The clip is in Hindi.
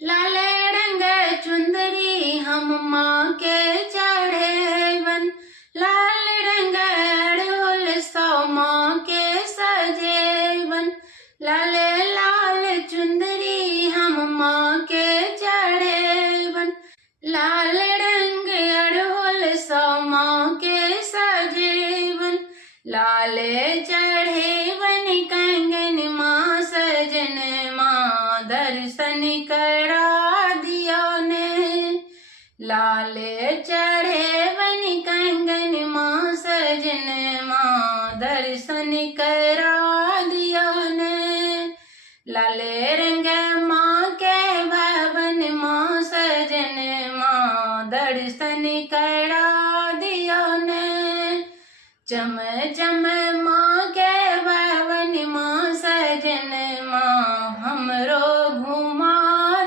लाल रंग चुंदरी हम माँ के चढ़ेवन, लाल रंग अड़हुल सौ माँ के सजेवन। लाल लाल चुंदरी हम माँ के चढ़ेवन, लाल रंग अड़हुल सौ माँ के सजेवन। लाल चढ़ेवन कंगन माँ सजन माँ दर्शन करा दियो ने। लाल चढ़ेवन कंगन माँ सजन माँ दर्शन करा दियो ने। लाल रंग माँ के भवन माँ सजन माँ दर्शन करा दियो ने। चम चम माँ के